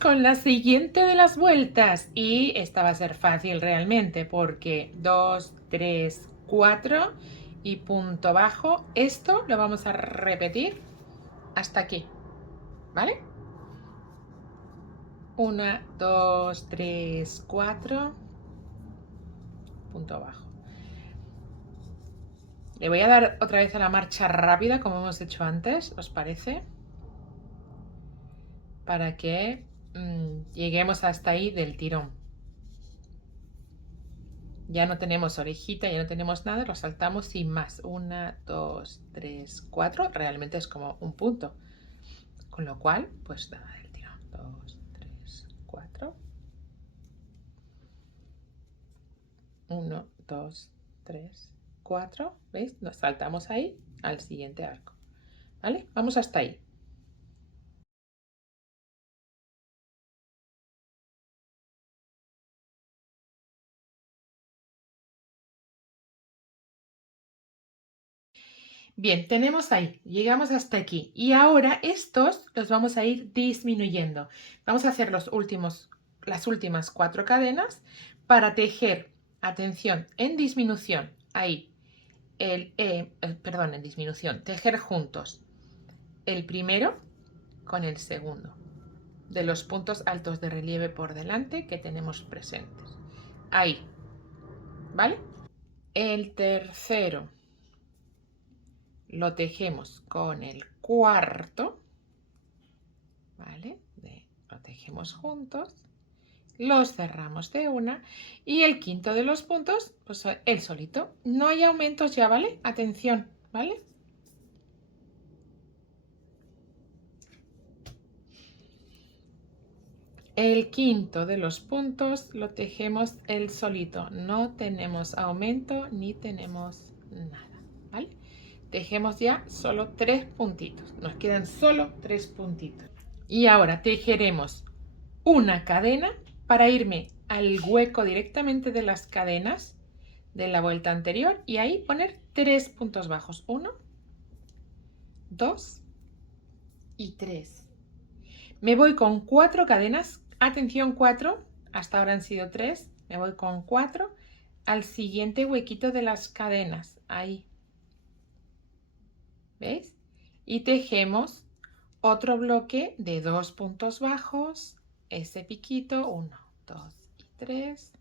con la siguiente de las vueltas y esta va a ser fácil realmente porque 2, 3, 4 y punto bajo. Esto lo vamos a repetir hasta aquí, ¿vale? 1, 2, 3, 4, punto bajo. Le voy a dar otra vez a la marcha rápida como hemos hecho antes, ¿os parece? Para que lleguemos hasta ahí del tirón. Ya no tenemos orejita, ya no tenemos nada, lo saltamos sin más. 1, 2, 3, 4. Realmente es como un punto. Con lo cual, pues nada, del tirón. 2, 3, 4. 1, 2, 3, 4. ¿Veis? Nos saltamos ahí al siguiente arco. ¿Vale? Vamos hasta ahí. Bien, tenemos ahí, llegamos hasta aquí y ahora estos los vamos a ir disminuyendo. Vamos a hacer las últimas 4 cadenas para tejer, atención, en disminución, ahí, en disminución, tejer juntos el primero con el segundo de los puntos altos de relieve por delante que tenemos presentes. Ahí, ¿vale? El tercero lo tejemos con el cuarto, ¿vale? Lo tejemos juntos, los cerramos de una y el quinto de los puntos, pues el solito. No hay aumentos ya, ¿vale? Atención, ¿vale? El quinto de los puntos lo tejemos el solito. No tenemos aumento ni tenemos nada, ¿vale? Tejemos ya solo 3 puntitos. Nos quedan solo 3 puntitos. Y ahora tejeremos una cadena para irme al hueco directamente de las cadenas de la vuelta anterior y ahí poner 3 puntos bajos. 1, 2 y 3. Me voy con 4 cadenas. Atención, 4. Hasta ahora han sido 3. Me voy con 4 al siguiente huequito de las cadenas. Ahí. ¿Veis? Y tejemos otro bloque de 2 puntos bajos. Ese piquito. 1, 2 y 3.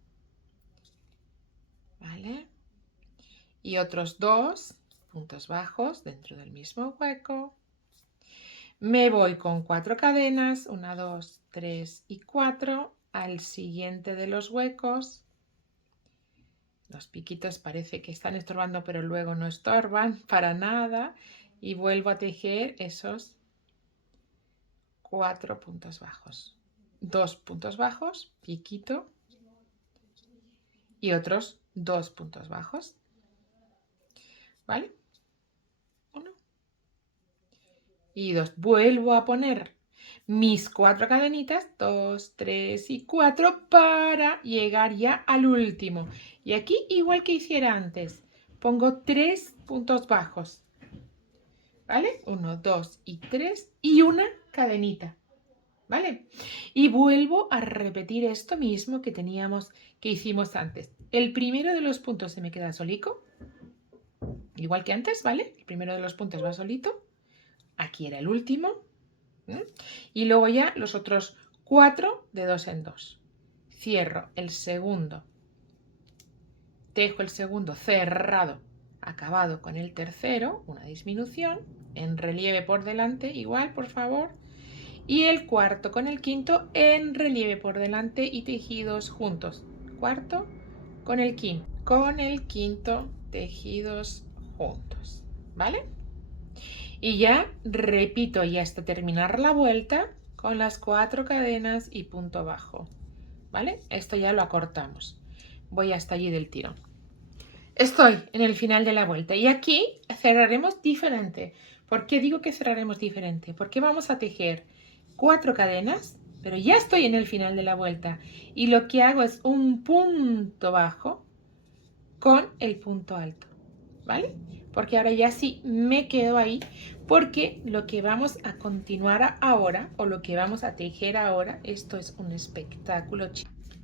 ¿Vale? Y otros 2 puntos bajos dentro del mismo hueco. Me voy con 4 cadenas, 1, 2, 3 y 4 al siguiente de los huecos. Los piquitos parece que están estorbando, pero luego no estorban para nada. Y vuelvo a tejer esos 4 puntos bajos. 2 puntos bajos, piquito, y otros 2 puntos bajos. ¿Vale? 1 y 2. Vuelvo a poner mis 4 cadenitas, 2, 3 y 4 para llegar ya al último. Y aquí, igual que hiciera antes, pongo 3 puntos bajos. ¿Vale? 1, 2 y 3 y una cadenita. ¿Vale? Y vuelvo a repetir esto mismo que hicimos antes. El primero de los puntos se me queda solico, igual que antes, ¿vale? El primero de los puntos va solito. Aquí era el último. Y luego ya los otros 4 de 2 en 2. Cierro el segundo. Tejo el segundo cerrado, acabado con el tercero, una disminución, en relieve por delante, igual, por favor. Y el cuarto con el quinto en relieve por delante y tejidos juntos. Cuarto con el quinto tejidos juntos, ¿vale? Y ya repito y hasta terminar la vuelta con las 4 cadenas y punto bajo, ¿vale? Esto ya lo acortamos. Voy hasta allí del tirón. Estoy en el final de la vuelta y aquí cerraremos diferente. ¿Por qué digo que cerraremos diferente? Porque vamos a tejer 4 cadenas, pero ya estoy en el final de la vuelta y lo que hago es un punto bajo con el punto alto, ¿vale? porque ahora ya sí me quedo ahí, porque lo que vamos a continuar ahora, o lo que vamos a tejer ahora, esto es un espectáculo.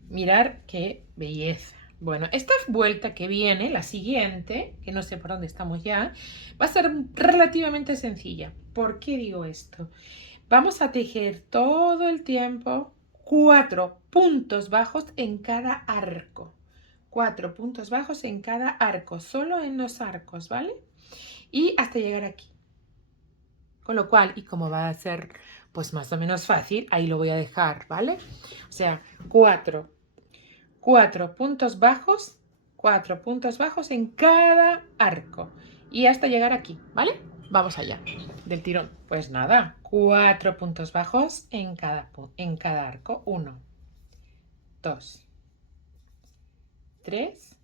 Mirar qué belleza. Bueno, esta vuelta que viene, la siguiente, que no sé por dónde estamos ya, va a ser relativamente sencilla. ¿Por qué digo esto? Vamos a tejer todo el tiempo 4 puntos bajos en cada arco. 4 puntos bajos en cada arco, solo en los arcos, ¿vale? Y hasta llegar aquí. Con lo cual, y como va a ser pues más o menos fácil, ahí lo voy a dejar, ¿vale? O sea, 4 puntos bajos, 4 puntos bajos en cada arco y hasta llegar aquí, ¿vale? Vamos allá, del tirón. Pues nada, 4 puntos bajos en cada arco. 1, 2, 3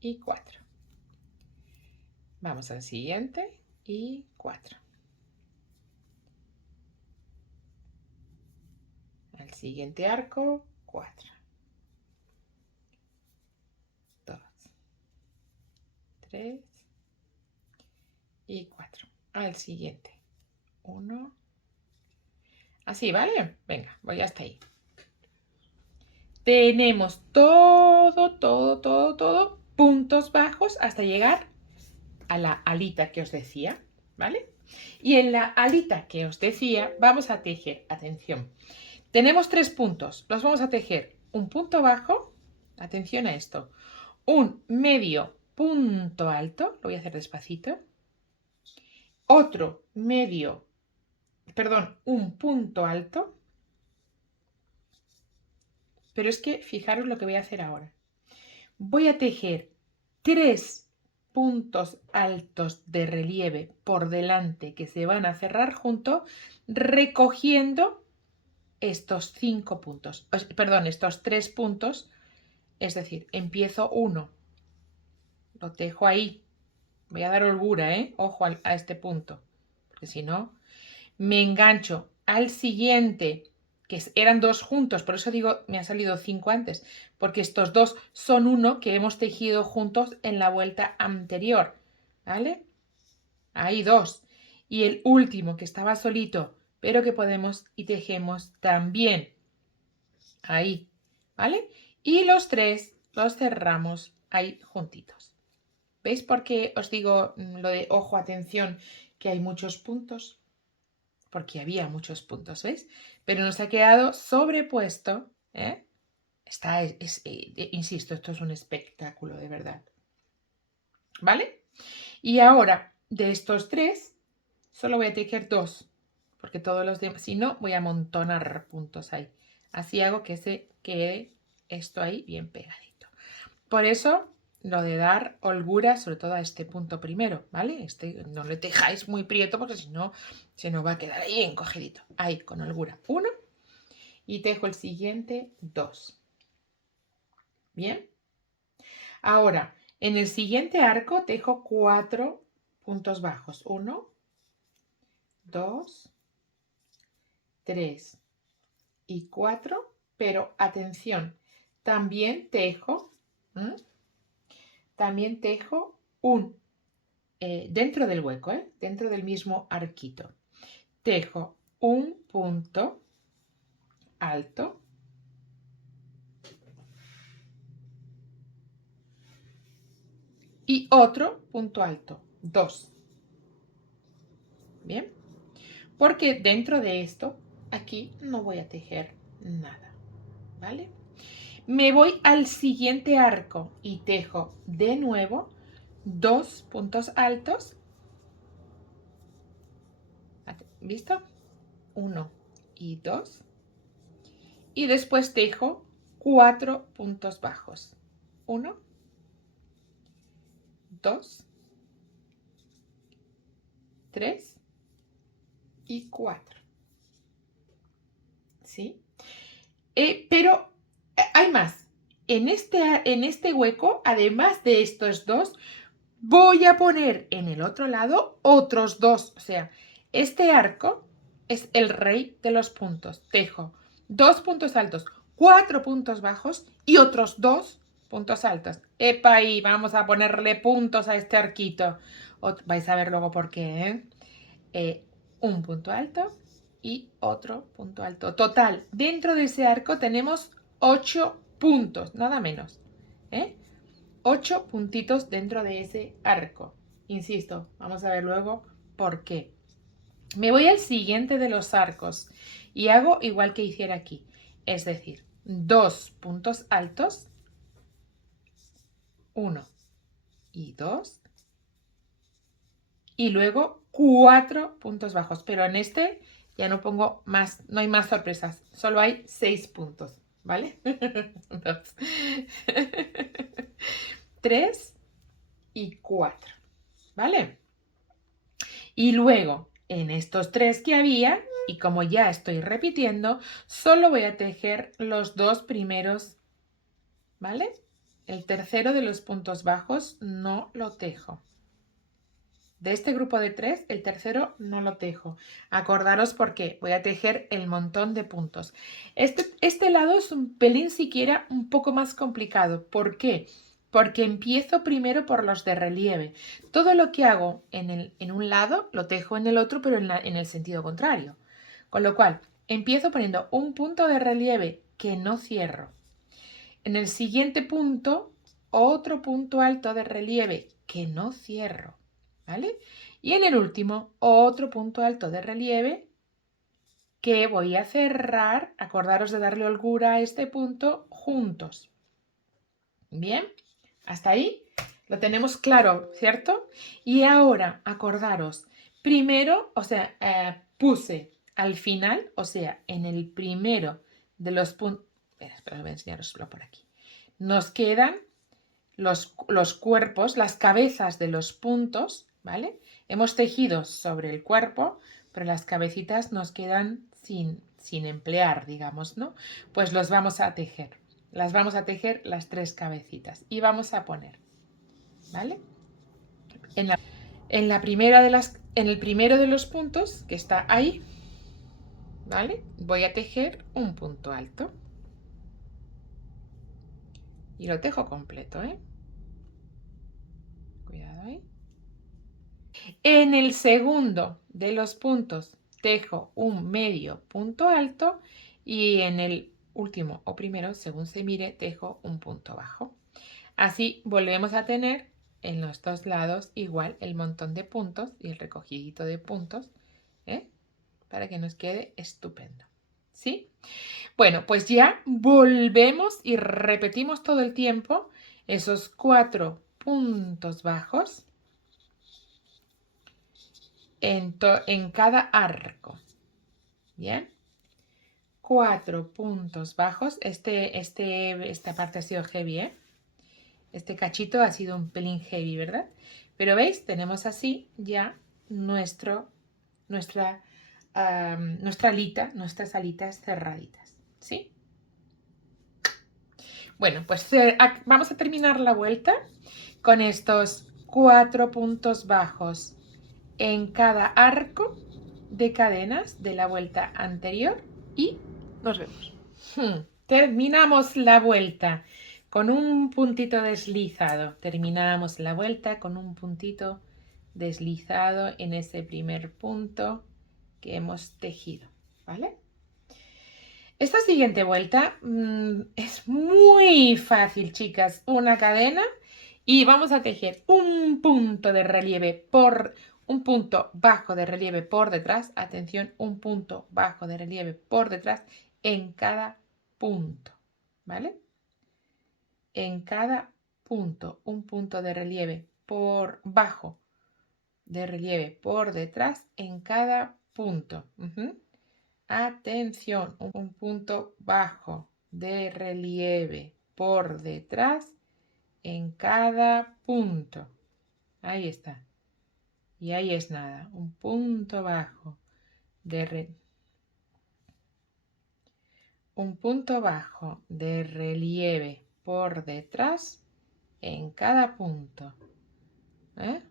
y 4. Vamos al siguiente y 4. Al siguiente arco, 4. 2, 3 y 4. Al siguiente. 1. Así, ¿vale? Venga, voy hasta ahí. Tenemos todo puntos bajos hasta llegar a la alita que os decía, ¿vale? Y en la alita que os decía vamos a tejer, atención, tenemos 3 puntos, los vamos a tejer un punto bajo, atención a esto, un medio punto alto, lo voy a hacer despacito, otro medio, perdón, un punto alto, pero es que fijaros lo que voy a hacer ahora. Voy a tejer 3 puntos altos de relieve por delante que se van a cerrar junto, recogiendo estos 5 puntos, perdón, estos 3 puntos, es decir, empiezo 1, lo tejo ahí, voy a dar holgura, ojo a este punto, porque si no, me engancho al siguiente, que eran 2 juntos, por eso digo, me ha salido 5 antes, porque estos 2 son 1 que hemos tejido juntos en la vuelta anterior, ¿vale? Ahí 2. Y el último que estaba solito, pero que podemos y tejemos también. Ahí, ¿vale? Y los 3 los cerramos ahí juntitos. ¿Veis por qué os digo lo de ojo, atención, que hay muchos puntos? Porque había muchos puntos, ¿veis? Pero nos ha quedado sobrepuesto, ¿eh? Insisto, esto es un espectáculo, de verdad. ¿Vale? Y ahora, de estos 3, solo voy a tejer 2, porque todos los demás, si no, voy a amontonar puntos ahí. Así hago que se quede esto ahí bien pegadito. Por eso, lo de dar holgura, sobre todo a este punto primero, ¿vale? No le tejáis muy prieto porque si no, se nos va a quedar ahí encogidito. Ahí, con holgura. 1 y tejo el siguiente 2. ¿Bien? Ahora, en el siguiente arco tejo 4 puntos bajos. 1, 2, 3 y 4. Pero atención, también tejo un dentro del hueco, dentro del mismo arquito. Tejo un punto alto y otro punto alto, 2. ¿Bien? Porque dentro de esto, aquí no voy a tejer nada, ¿vale? Me voy al siguiente arco y tejo de nuevo 2 puntos altos. ¿Visto? 1 y 2. Y después tejo 4 puntos bajos. 1, 2, 3 y 4. ¿Sí? Pero hay más. En este hueco, además de estos 2, voy a poner en el otro lado otros 2. O sea, este arco es el rey de los puntos. Tejo 2 puntos altos, 4 puntos bajos y otros 2 puntos altos. ¡Epa! Ahí vamos a ponerle puntos a este arquito. Vais a ver luego por qué, ¿eh? Un punto alto y otro punto alto. Total, dentro de ese arco tenemos 8 puntos, nada menos, ¿eh? 8 puntitos dentro de ese arco. Insisto, vamos a ver luego por qué. Me voy al siguiente de los arcos y hago igual que hiciera aquí. Es decir, 2 puntos altos, 1 y 2, y luego 4 puntos bajos. Pero en este ya no pongo más, no hay más sorpresas, solo hay 6 puntos, ¿vale? 2, 3 y 4, ¿vale? Y luego, en estos 3 que había, y como ya estoy repitiendo, solo voy a tejer los 2 primeros, ¿vale? El tercero de los puntos bajos no lo tejo. De este grupo de 3, el tercero no lo tejo. Acordaros porque voy a tejer el montón de puntos. Este lado es un pelín siquiera un poco más complicado. ¿Por qué? Porque empiezo primero por los de relieve. Todo lo que hago en un lado lo tejo en el otro, pero en el sentido contrario. Con lo cual, empiezo poniendo un punto de relieve que no cierro. En el siguiente punto, otro punto alto de relieve que no cierro. ¿Vale? Y en el último, otro punto alto de relieve que voy a cerrar, acordaros de darle holgura a este punto juntos. Bien, hasta ahí lo tenemos claro, ¿cierto? Y ahora, acordaros, primero, o sea, puse al final, o sea, en el primero de los puntos, espera, voy a enseñaroslo por aquí. Nos quedan los cuerpos, las cabezas de los puntos, ¿vale? Hemos tejido sobre el cuerpo, pero las cabecitas nos quedan sin emplear, digamos, ¿no? Pues los vamos a tejer. Las vamos a tejer las 3 cabecitas y vamos a poner, ¿vale? En el primero de los puntos, que está ahí, ¿vale? Voy a tejer un punto alto. Y lo tejo completo, ¿eh? Cuidado ahí. En el segundo de los puntos tejo un medio punto alto y en el último o primero, según se mire, tejo un punto bajo. Así volvemos a tener en los dos lados igual el montón de puntos y el recogidito de puntos, ¿eh? Para que nos quede estupendo. ¿Sí? Bueno, pues ya volvemos y repetimos todo el tiempo esos 4 puntos bajos en cada arco. Bien, 4 puntos bajos. Esta parte ha sido heavy, ¿eh? Este cachito ha sido un pelín heavy, ¿verdad? Pero veis, tenemos así ya nuestras alitas cerraditas, ¿sí? Bueno, pues vamos a terminar la vuelta con estos 4 puntos bajos en cada arco de cadenas de la vuelta anterior y nos vemos. Terminamos la vuelta con un puntito deslizado. Terminamos la vuelta con un puntito deslizado en ese primer punto que hemos tejido, ¿vale? Esta siguiente vuelta es muy fácil, chicas. Una cadena y vamos a tejer un punto de relieve un punto bajo de relieve por detrás. Atención, un punto bajo de relieve por detrás en cada punto, ¿vale? En cada punto, un punto de relieve por bajo de relieve por detrás en cada punto. Atención, un punto bajo de relieve por detrás en cada punto. Ahí está. Y ahí es nada, un punto bajo un punto bajo de relieve por detrás en cada punto. ¿Eh?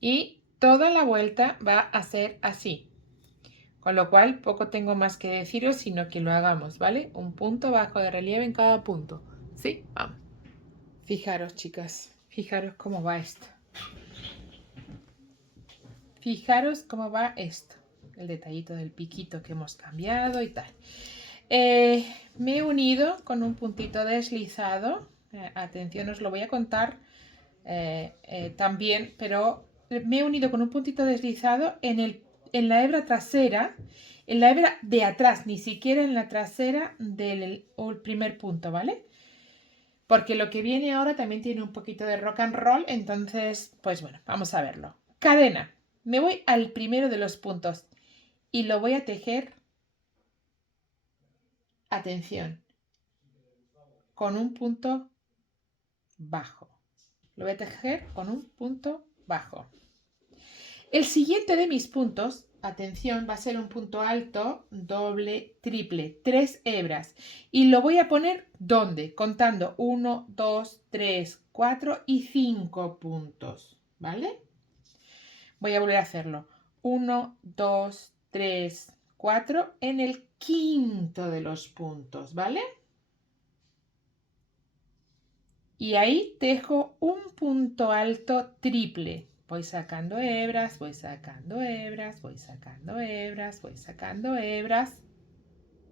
Y toda la vuelta va a ser así. Con lo cual, poco tengo más que deciros, sino que lo hagamos, ¿vale? Un punto bajo de relieve en cada punto. ¿Sí? Vamos. Fijaros, chicas, fijaros cómo va esto. Fijaros cómo va esto. El detallito del piquito que hemos cambiado y tal. Me he unido con un puntito deslizado. Atención, os lo voy a contar también, pero me he unido con un puntito deslizado en la hebra trasera, en la hebra de atrás, ni siquiera en la trasera del primer punto, ¿vale? Porque lo que viene ahora también tiene un poquito de rock and roll, entonces, pues bueno, vamos a verlo. Cadena. Me voy al primero de los puntos y lo voy a tejer, atención, con un punto bajo. Lo voy a tejer con un punto bajo. El siguiente de mis puntos, atención, va a ser un punto alto, doble, triple, 3 hebras. Y lo voy a poner, ¿dónde? Contando 1, 2, 3, 4 y 5 puntos, ¿vale? Voy a volver a hacerlo. 1, 2, 3, 4 en el quinto de los puntos, ¿vale? Y ahí tejo un punto alto triple. Voy sacando hebras, voy sacando hebras, voy sacando hebras, voy sacando hebras.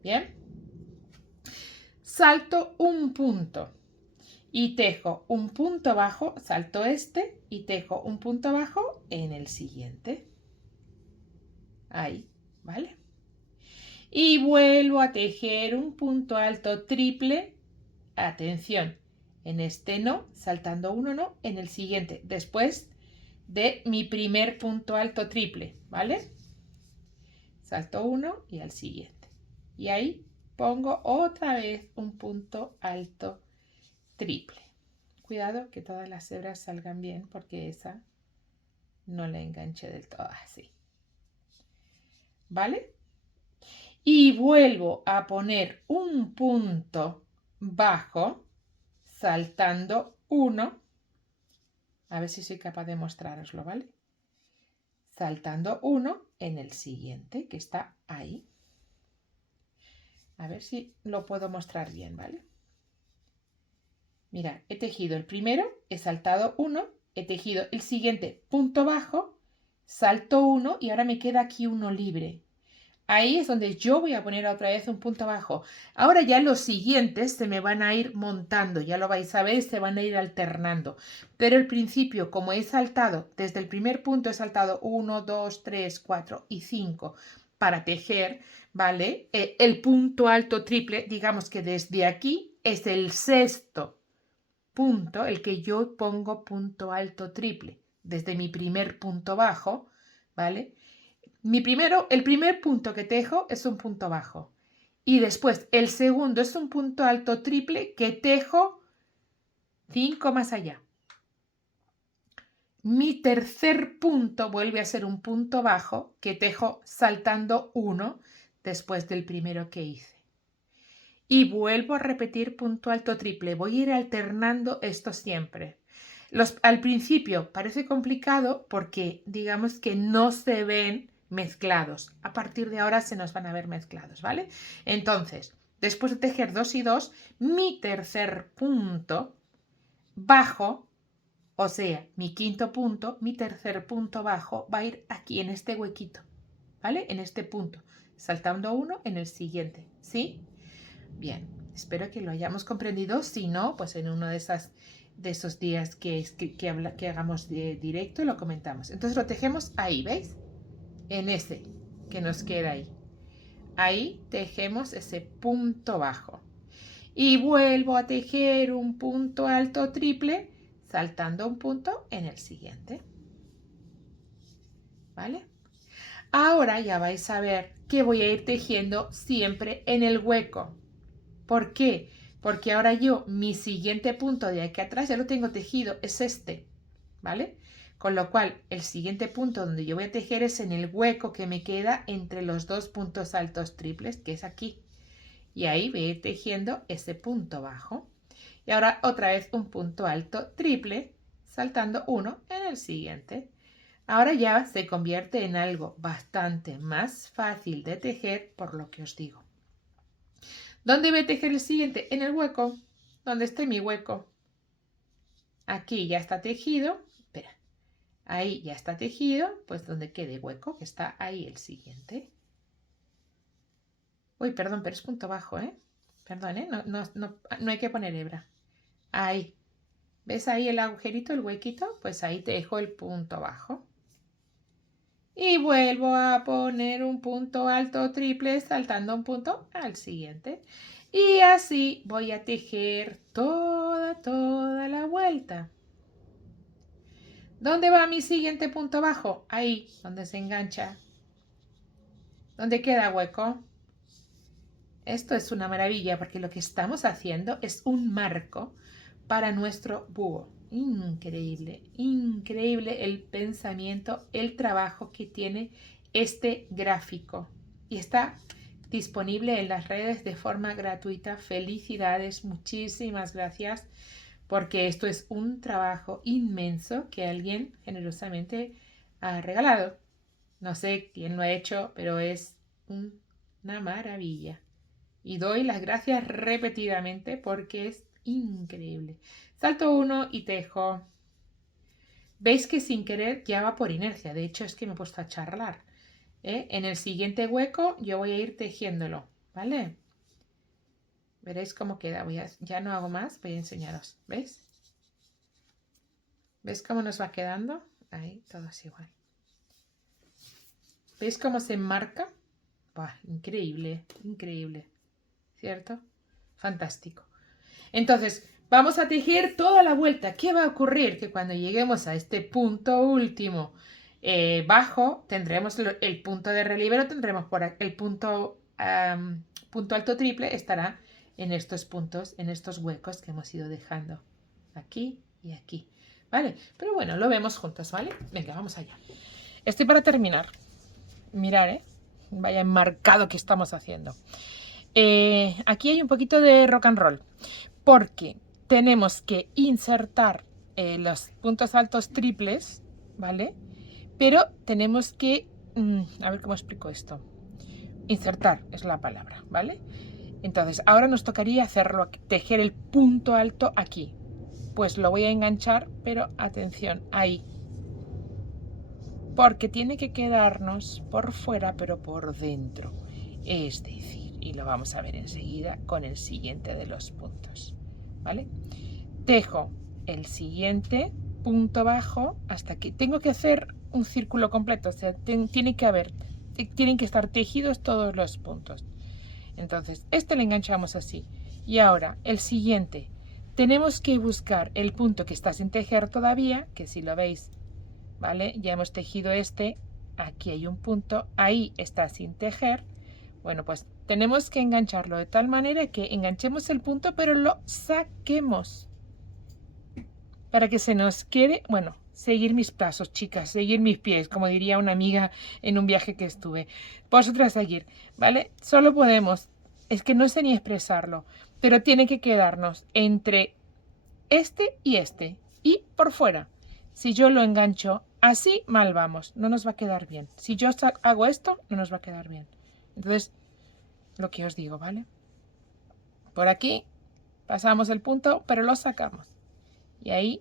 ¿Bien? Salto un punto y tejo un punto bajo, salto este y tejo un punto bajo en el siguiente. Ahí, ¿vale? Y vuelvo a tejer un punto alto triple. Atención, en este no, saltando uno no, en el siguiente. Después de mi primer punto alto triple, ¿vale? Salto uno y al siguiente. Y ahí pongo otra vez un punto alto triple. Cuidado que todas las hebras salgan bien porque esa no la enganché del todo así. ¿Vale? Y vuelvo a poner un punto bajo saltando uno. A ver si soy capaz de mostraroslo, ¿vale? Saltando uno en el siguiente, que está ahí. A ver si lo puedo mostrar bien, ¿vale? Mira, he tejido el primero, he saltado uno, he tejido el siguiente punto bajo, salto uno y ahora me queda aquí uno libre. Ahí es donde yo voy a poner otra vez un punto bajo. Ahora ya los siguientes se me van a ir montando, ya lo vais a ver, se van a ir alternando. Pero al principio, como he saltado, desde el primer punto he saltado 1, 2, 3, 4 y 5 para tejer, ¿vale? El punto alto triple, digamos que desde aquí es el sexto punto, el que yo pongo punto alto triple, desde mi primer punto bajo, ¿vale? El primer punto que tejo es un punto bajo. Y después el segundo es un punto alto triple que tejo 5 más allá. Mi tercer punto vuelve a ser un punto bajo que tejo saltando 1 después del primero que hice. Y vuelvo a repetir punto alto triple. Voy a ir alternando esto siempre. Al principio parece complicado porque digamos que no se ven mezclados. A partir de ahora se nos van a ver mezclados, ¿vale? Entonces, después de tejer 2 y 2, mi tercer punto bajo, o sea, mi quinto punto, mi tercer punto bajo va a ir aquí en este huequito, ¿vale? En este punto, saltando uno en el siguiente, ¿sí? Bien, espero que lo hayamos comprendido. Si no, pues en uno de esos días que hagamos de directo lo comentamos. Entonces lo tejemos ahí, ¿veis? En ese que nos queda ahí. Ahí tejemos ese punto bajo. Y vuelvo a tejer un punto alto triple, saltando un punto en el siguiente. ¿Vale? Ahora ya vais a ver que voy a ir tejiendo siempre en el hueco. ¿Por qué? Porque ahora yo, mi siguiente punto de aquí atrás ya lo tengo tejido, es este, ¿vale? Con lo cual, el siguiente punto donde yo voy a tejer es en el hueco que me queda entre los dos puntos altos triples, que es aquí. Y ahí voy a ir tejiendo ese punto bajo. Y ahora otra vez un punto alto triple, saltando uno en el siguiente. Ahora ya se convierte en algo bastante más fácil de tejer, por lo que os digo. ¿Dónde voy a tejer el siguiente? En el hueco, donde esté mi hueco. Aquí ya está tejido. Espera, ahí ya está tejido, pues donde quede hueco, que está ahí el siguiente. Uy, perdón, pero es punto bajo, ¿eh? Perdón, ¿eh? No hay que poner hebra. Ahí. ¿Ves ahí el agujerito, el huequito? Pues ahí te dejo el punto bajo. Y vuelvo a poner un punto alto triple saltando un punto al siguiente. Y así voy a tejer toda la vuelta. ¿Dónde va mi siguiente punto bajo? Ahí, donde se engancha. ¿Dónde queda hueco? Esto es una maravilla porque lo que estamos haciendo es un marco para nuestro búho. Increíble, increíble el pensamiento, el trabajo que tiene este gráfico. Y está disponible en las redes de forma gratuita. Felicidades, muchísimas gracias, porque esto es un trabajo inmenso que alguien generosamente ha regalado. No sé quién lo ha hecho, pero es una maravilla. Y doy las gracias repetidamente porque es increíble. Salto uno y tejo. Veis que sin querer ya va por inercia. De hecho, es que me he puesto a charlar. En el siguiente hueco yo voy a ir tejiéndolo, ¿vale? Veréis cómo queda. Ya no hago más, voy a enseñaros. ¿Veis? ¿Veis cómo nos va quedando? Ahí, todo es igual. ¿Veis cómo se enmarca? ¡Buah! Increíble, increíble. ¿Cierto? Fantástico. Entonces, vamos a tejer toda la vuelta. ¿Qué va a ocurrir? Que cuando lleguemos a este punto último bajo, tendremos el punto de relieve, lo tendremos por aquí. El punto alto triple estará en estos puntos, en estos huecos que hemos ido dejando. Aquí y aquí. ¿Vale? Pero bueno, lo vemos juntos, ¿vale? Venga, vamos allá. Estoy para terminar. Mirar, ¿eh? Vaya enmarcado que estamos haciendo. Aquí hay un poquito de rock and roll, porque tenemos que insertar los puntos altos triples, ¿vale? Pero tenemos que, a ver cómo explico esto. Insertar es la palabra, ¿vale? Entonces, ahora nos tocaría hacerlo, tejer el punto alto aquí. Pues lo voy a enganchar, pero atención, ahí. Porque tiene que quedarnos por fuera, pero por dentro. Es decir, y lo vamos a ver enseguida con el siguiente de los puntos, ¿vale? Tejo el siguiente punto bajo hasta que tengo que hacer un círculo completo, o sea, tienen que estar tejidos todos los puntos. Entonces, este lo enganchamos así. Y ahora, el siguiente, tenemos que buscar el punto que está sin tejer todavía, que si lo veis, ¿vale? Ya hemos tejido este, aquí hay un punto, ahí está sin tejer. Bueno, pues tenemos que engancharlo de tal manera que enganchemos el punto, pero lo saquemos. Para que se nos quede, bueno, seguir mis pasos, chicas, seguir mis pies, como diría una amiga en un viaje que estuve. Vosotras seguir, ¿vale? Solo podemos, es que no sé ni expresarlo, pero tiene que quedarnos entre este y por fuera. Si yo lo engancho así, mal vamos, no nos va a quedar bien. Si yo hago esto, no nos va a quedar bien. Entonces, lo que os digo, ¿vale? Por aquí pasamos el punto, pero lo sacamos. Y ahí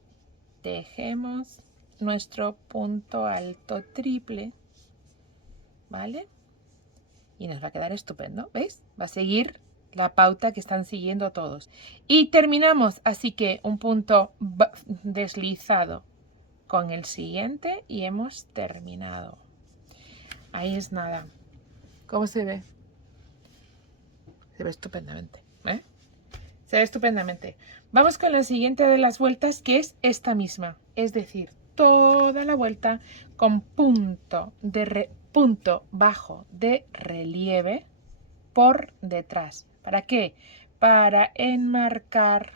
tejemos nuestro punto alto triple, ¿vale? Y nos va a quedar estupendo, ¿veis? Va a seguir la pauta que están siguiendo todos. Y terminamos, así que un punto deslizado con el siguiente y hemos terminado. Ahí es nada. ¿Cómo se ve? Se ve estupendamente, ¿eh? Se ve estupendamente. Vamos con la siguiente de las vueltas, que es esta misma. Es decir, toda la vuelta con punto bajo de relieve por detrás. ¿Para qué? Para enmarcar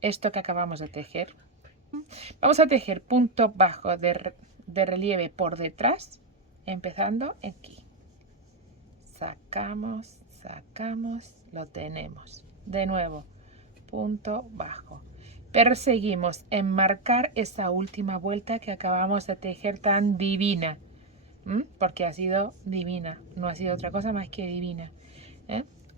esto que acabamos de tejer. Vamos a tejer punto bajo de relieve por detrás, empezando aquí. Sacamos, sacamos, lo tenemos. De nuevo, punto bajo. Perseguimos enmarcar esa última vuelta que acabamos de tejer tan divina. Porque ha sido divina, no ha sido otra cosa más que divina.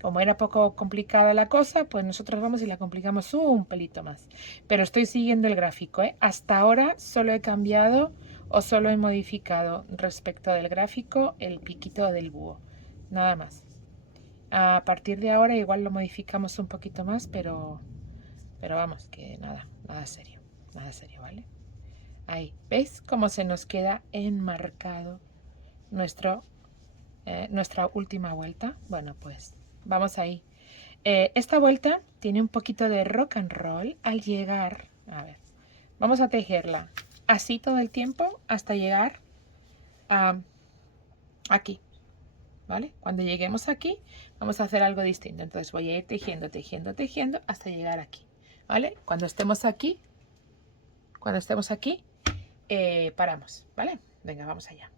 Como era poco complicada la cosa, pues nosotros vamos y la complicamos un pelito más. Pero estoy siguiendo el gráfico. Hasta ahora solo he cambiado o solo he modificado respecto del gráfico el piquito del búho. Nada más. A partir de ahora igual lo modificamos un poquito más, pero vamos, que nada serio. Nada serio, ¿vale? Ahí, ¿veis cómo se nos queda enmarcado nuestra última vuelta? Bueno, pues vamos ahí. Esta vuelta tiene un poquito de rock and roll al llegar. A ver, vamos a tejerla así todo el tiempo hasta llegar a aquí, ¿vale? Cuando lleguemos aquí vamos a hacer algo distinto. Entonces voy a ir tejiendo, tejiendo, tejiendo hasta llegar aquí, ¿vale? Cuando estemos aquí, paramos, ¿vale? Venga, vamos allá.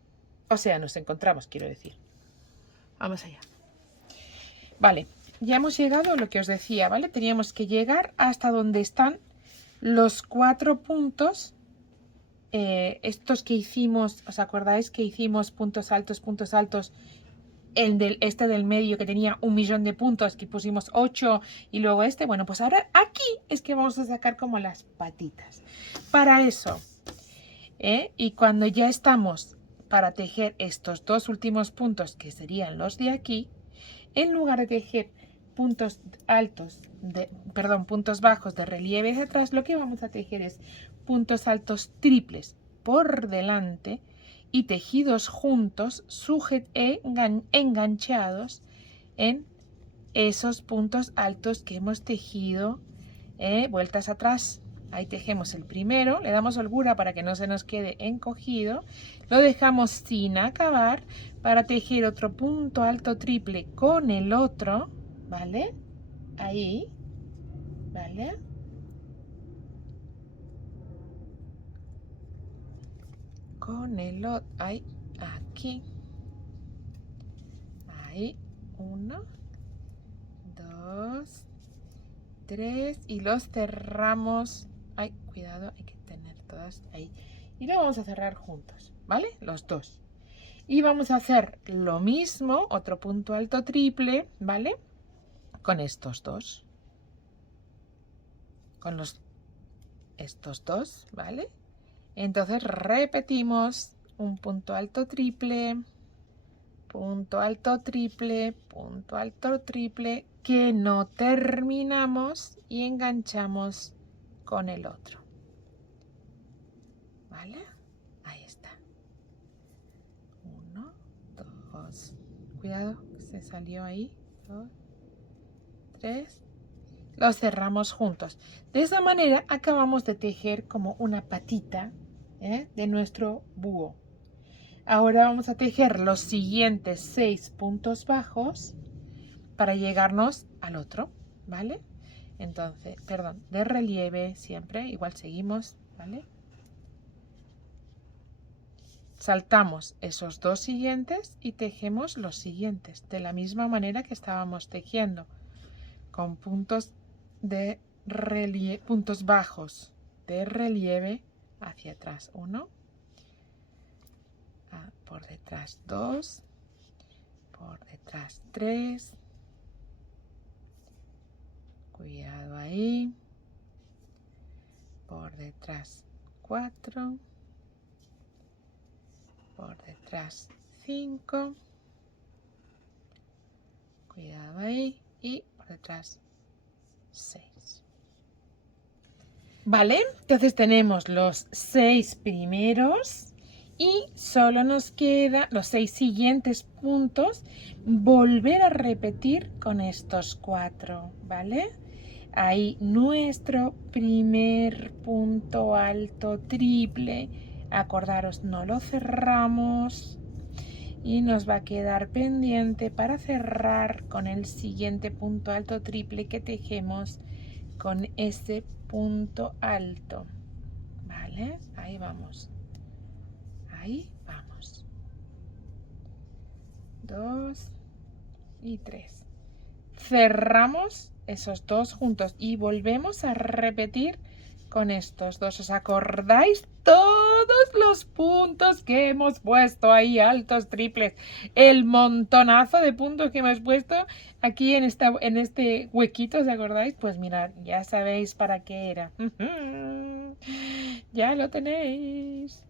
O sea, nos encontramos, quiero decir. Vamos allá. Vale, ya hemos llegado a lo que os decía, ¿vale? Teníamos que llegar hasta donde están los 4 puntos. Estos que hicimos, ¿os acordáis que hicimos puntos altos, este del medio que tenía 1.000.000 de puntos, que pusimos 8 y luego este? Bueno, pues ahora aquí es que vamos a sacar como las patitas. Para eso, y cuando ya estamos para tejer estos 2 últimos puntos, que serían los de aquí, en lugar de tejer puntos bajos de relieve de atrás, lo que vamos a tejer es puntos altos triples por delante y tejidos juntos, enganchados en esos puntos altos que hemos tejido vueltas atrás. Ahí tejemos el primero, le damos holgura para que no se nos quede encogido, lo dejamos sin acabar para tejer otro punto alto triple con el otro, ¿vale? Ahí, ¿vale? Con el otro, ahí, aquí, ahí, 1, 2, 3 y los cerramos. Ay, cuidado, hay que tener todas ahí. Y lo vamos a cerrar juntos, ¿vale? Los dos. Y vamos a hacer lo mismo, otro punto alto triple, ¿vale? Con estos dos. Con estos dos, ¿vale? Entonces repetimos un punto alto triple, punto alto triple, punto alto triple, que no terminamos y enganchamos con el otro. ¿Vale? Ahí está. 1, 2. Cuidado, se salió ahí. 2, 3. Los cerramos juntos. De esa manera acabamos de tejer como una patita de nuestro búho. Ahora vamos a tejer los siguientes 6 puntos bajos para llegarnos al otro, ¿vale? Entonces, perdón, de relieve siempre, igual seguimos, ¿vale? Saltamos esos 2 siguientes y tejemos los siguientes, de la misma manera que estábamos tejiendo, con puntos de relieve, puntos bajos de relieve hacia atrás. 1, por detrás 2, por detrás 3, cuidado ahí, por detrás 4, por detrás 5, cuidado ahí, y por detrás 6. Vale, entonces tenemos los 6 primeros y solo nos queda los 6 siguientes puntos, volver a repetir con estos 4, ¿vale? Ahí nuestro primer punto alto triple, acordaros, no lo cerramos y nos va a quedar pendiente para cerrar con el siguiente punto alto triple que tejemos con ese punto alto, ¿vale? Ahí vamos. Ahí vamos. 2 y 3. Cerramos esos 2 juntos y volvemos a repetir con estos dos. ¿Os acordáis? Todos los puntos que hemos puesto ahí, altos, triples, el montonazo de puntos que hemos puesto aquí en este huequito, ¿os acordáis? Pues mirad, ya sabéis para qué era. Ya lo tenéis,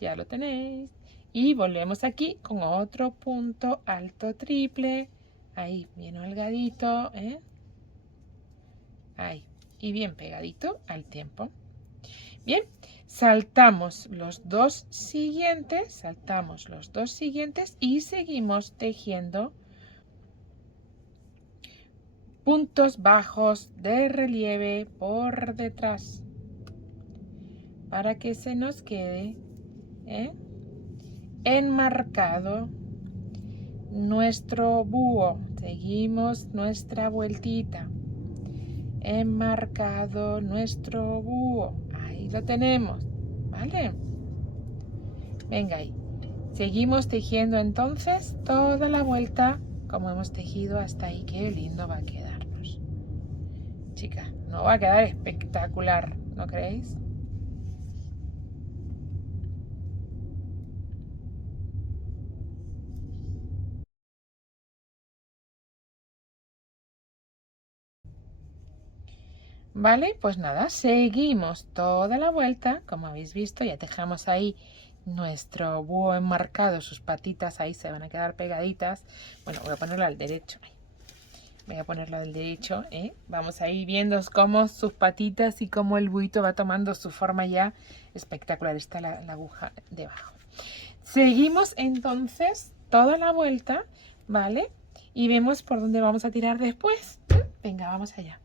ya lo tenéis. Y volvemos aquí con otro punto alto, triple, ahí, bien holgadito, ¿eh? Ahí, y bien pegadito al tiempo. Bien, saltamos los dos siguientes y seguimos tejiendo puntos bajos de relieve por detrás para que se nos quede enmarcado nuestro búho. Seguimos nuestra vueltita, enmarcado nuestro búho. Ahí lo tenemos, ¿vale? Venga ahí. Seguimos tejiendo entonces toda la vuelta como hemos tejido hasta ahí. Qué lindo va a quedarnos. Chicas, no va a quedar espectacular, ¿no creéis? Vale, pues nada, seguimos toda la vuelta. Como habéis visto, ya dejamos ahí nuestro búho enmarcado. Sus patitas ahí se van a quedar pegaditas. Bueno, voy a ponerlo al derecho. Voy a ponerlo del derecho, ¿eh? Vamos a ir viendo cómo sus patitas y cómo el buito va tomando su forma ya espectacular. Está la aguja debajo. Seguimos entonces toda la vuelta, ¿vale? Y vemos por dónde vamos a tirar después. Venga, vamos allá.